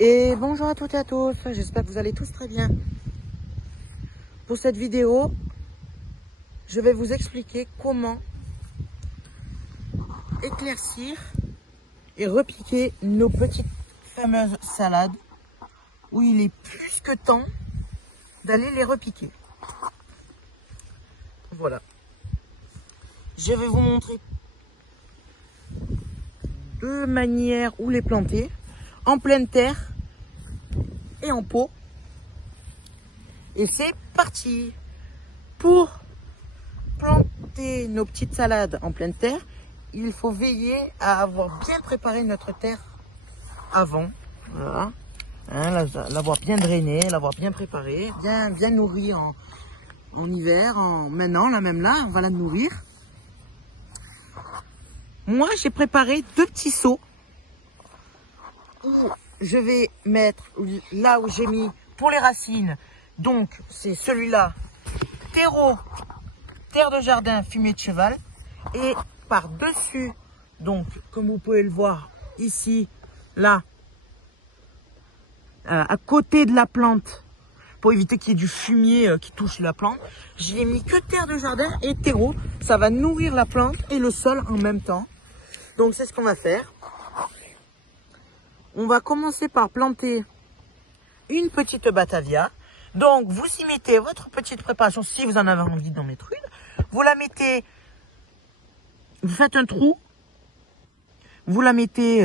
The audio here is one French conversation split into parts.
Et bonjour à toutes et à tous, j'espère que vous allez tous très bien. Pour cette vidéo, je vais vous expliquer comment éclaircir et repiquer nos petites fameuses salades où il est plus que temps d'aller les repiquer. Voilà. Je vais vous montrer deux manières où les planter. En pleine terre et en pot. Et c'est parti. Pour planter nos petites salades en pleine terre, il faut veiller à avoir bien préparé notre terre avant. Voilà. Hein, l'avoir bien drainée, l'avoir bien préparée, bien nourrie en hiver. Maintenant, là même là, on va la nourrir. Moi, j'ai préparé deux petits seaux. Où je vais mettre là où j'ai mis pour les racines. Donc, c'est celui-là, terreau, terre de jardin, fumier de cheval. Et par-dessus, donc, comme vous pouvez le voir ici, là, à côté de la plante, pour éviter qu'il y ait du fumier qui touche la plante, je n'ai mis que terre de jardin et terreau. Ça va nourrir la plante et le sol en même temps. Donc, c'est ce qu'on va faire. On va commencer par planter une petite batavia. Donc, vous y mettez votre petite préparation, si vous en avez envie d'en mettre une. Vous la mettez, vous faites un trou. Vous la mettez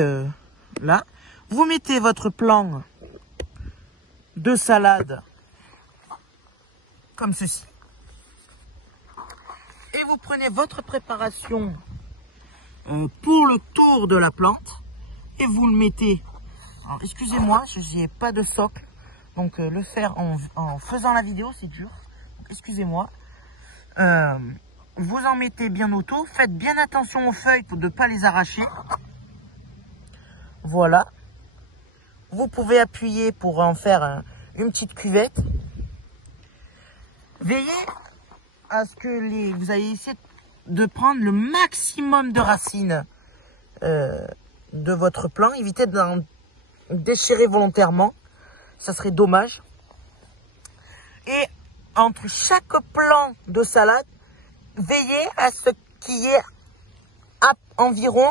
là. Vous mettez votre plan de salade comme ceci. Et vous prenez votre préparation pour le tour de la plante. Et vous le mettez. Excusez-moi, je n'ai pas de socle, donc le faire en faisant la vidéo, c'est dur. Excusez-moi. Vous en mettez bien autour. Faites bien attention aux feuilles pour ne pas les arracher. Voilà. Vous pouvez appuyer pour en faire une petite cuvette. Veillez à ce que vous allez essayer de prendre le maximum de racines de votre plant. Évitez d'en déchirer volontairement, ça serait dommage. Et entre chaque plan de salade, veillez à ce qu'il y ait à environ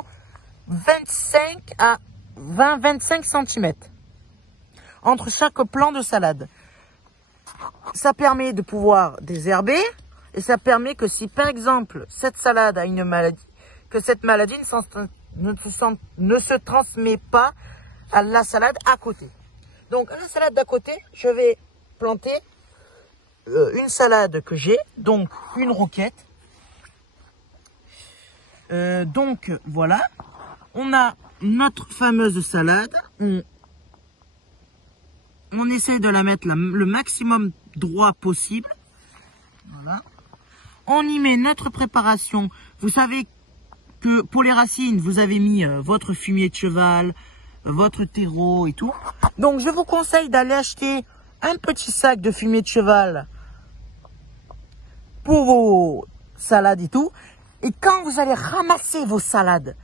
25 à 20-25 cm entre chaque plan de salade. Ça permet de pouvoir désherber et ça permet que si par exemple cette salade a une maladie, que cette maladie ne se transmet pas à la salade à côté. Donc, à la salade d'à côté, je vais planter une salade que j'ai, donc une roquette. Donc, voilà. On a notre fameuse salade. On essaie de la mettre le maximum droit possible. Voilà. On y met notre préparation. Vous savez que pour les racines, vous avez mis votre fumier de cheval, votre terreau et tout. Donc, je vous conseille d'aller acheter un petit sac de fumier de cheval pour vos salades et tout. Et quand vous allez ramasser vos salades,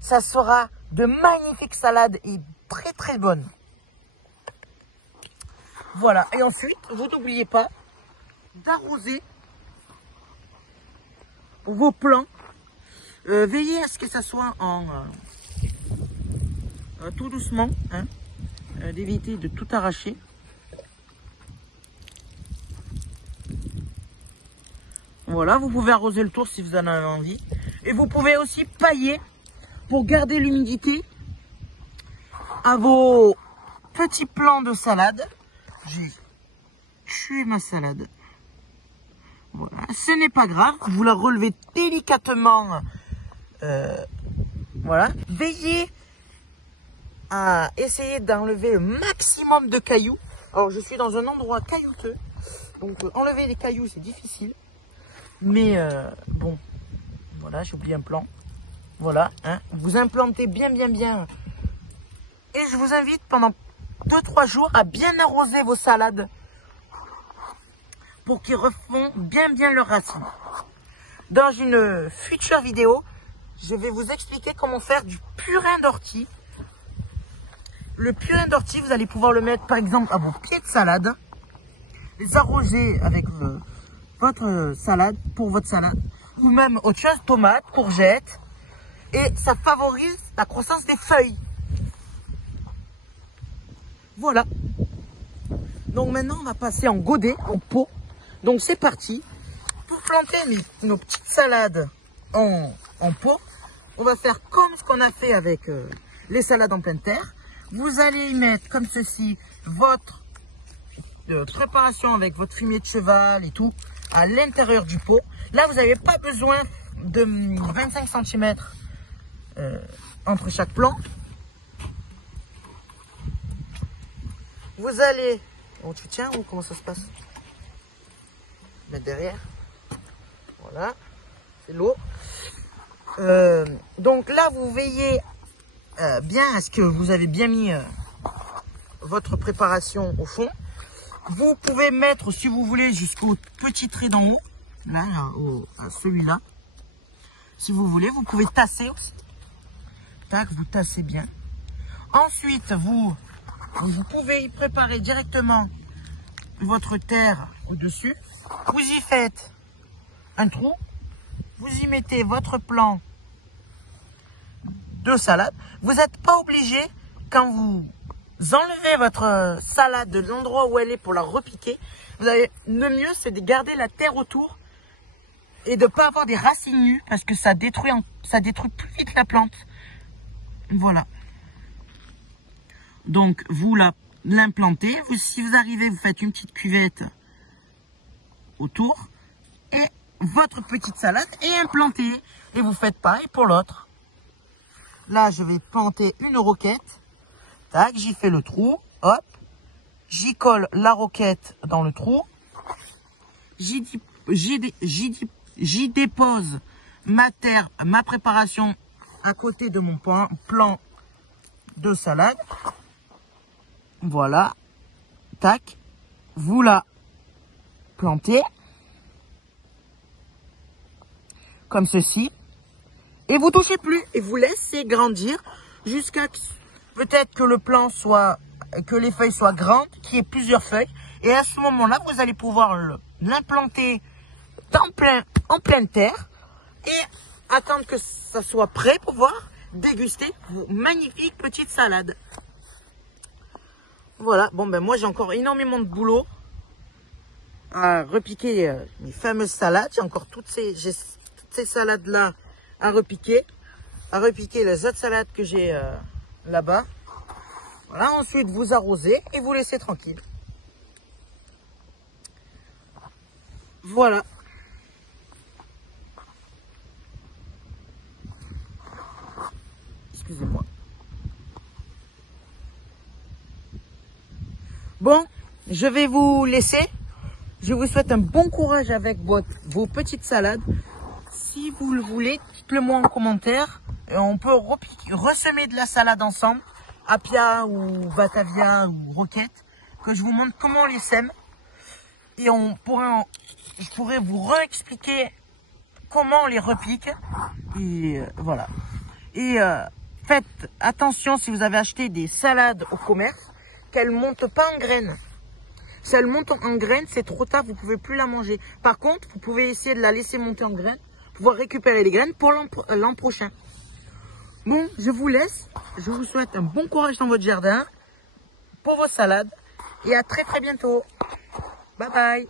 ça sera de magnifiques salades et très très bonnes. Voilà. Et ensuite, vous n'oubliez pas d'arroser vos plants. Veillez à ce que ça soit en tout doucement, hein, d'éviter de tout arracher. Voilà, vous pouvez arroser le tour si vous en avez envie. Et vous pouvez aussi pailler pour garder l'humidité à vos petits plants de salade. J'ai tué ma salade. Voilà, ce n'est pas grave, vous la relevez délicatement. Voilà, veillez à essayer d'enlever le maximum de cailloux. Alors, je suis dans un endroit caillouteux, donc enlever les cailloux, c'est difficile. Mais bon, voilà, j'ai oublié un plan. Voilà, hein, vous implantez bien. Et je vous invite pendant 2-3 jours à bien arroser vos salades pour qu'ils refont bien leurs racines. Dans une future vidéo, je vais vous expliquer comment faire du purin d'ortie Le purin d'ortie, vous allez pouvoir le mettre par exemple à vos pieds de salade. Les arroser avec votre salade, pour votre salade. Ou même autre chose, tomates, courgettes. Et ça favorise la croissance des feuilles. Voilà. Donc maintenant, on va passer en godet, en pot. Donc c'est parti. Pour planter nos petites salades en pot, on va faire comme ce qu'on a fait avec les salades en pleine terre. Vous allez y mettre comme ceci votre préparation avec votre fumier de cheval et tout à l'intérieur du pot. Là, vous n'avez pas besoin de 25 cm entre chaque plant. Vous allez... Oh, tu tiens ou comment ça se passe? Mettre derrière. Voilà. C'est lourd. Donc là, vous veillez bien à ce que vous avez bien mis votre préparation au fond. Vous pouvez mettre, si vous voulez, jusqu'au petit trait d'en haut. Là, à celui-là. Si vous voulez, vous pouvez tasser aussi. Tac, vous tassez bien. Ensuite, vous pouvez y préparer directement votre terre au-dessus. Vous y faites un trou. Vous y mettez votre plant de salade. Vous n'êtes pas obligé, quand vous enlevez votre salade de l'endroit où elle est pour la repiquer, le mieux c'est de garder la terre autour et de ne pas avoir des racines nues parce que ça détruit plus vite la plante. Voilà. Donc vous l'implantez. Si vous arrivez, vous faites une petite cuvette autour et votre petite salade est implantée. Et vous faites pareil pour l'autre. Là, je vais planter une roquette. Tac, j'y fais le trou. Hop. J'y colle la roquette dans le trou. J'y dépose ma terre, ma préparation à côté de mon plan de salade. Voilà. Tac. Vous la plantez. Comme ceci. Et vous touchez plus. Et vous laissez grandir jusqu'à peut-être que le plant soit, que les feuilles soient grandes, qu'il y ait plusieurs feuilles. Et à ce moment-là, vous allez pouvoir l'implanter en pleine terre et attendre que ça soit prêt pour pouvoir déguster vos magnifiques petites salades. Voilà, bon ben moi j'ai encore énormément de boulot à repiquer mes fameuses salades. J'ai encore toutes ces salades là à repiquer les autres salades que j'ai là-bas. Voilà, ensuite vous arrosez et vous laissez tranquille. Voilà. Excusez-moi. Bon, je vais vous laisser. Je vous souhaite un bon courage avec vos petites salades. Si vous le voulez, dites-le moi en commentaire. Et on peut ressemer de la salade ensemble. Apia ou Batavia ou Roquette. Que je vous montre comment on les sème. Et je pourrais vous réexpliquer comment on les repique. Et voilà. Et faites attention si vous avez acheté des salades au commerce, qu'elles ne montent pas en graines. Si elles montent en graines, c'est trop tard, vous ne pouvez plus la manger. Par contre, vous pouvez essayer de la laisser monter en graines, pouvoir récupérer les graines pour l'an prochain. Bon, je vous laisse. Je vous souhaite un bon courage dans votre jardin pour vos salades. Et à très très bientôt. Bye bye.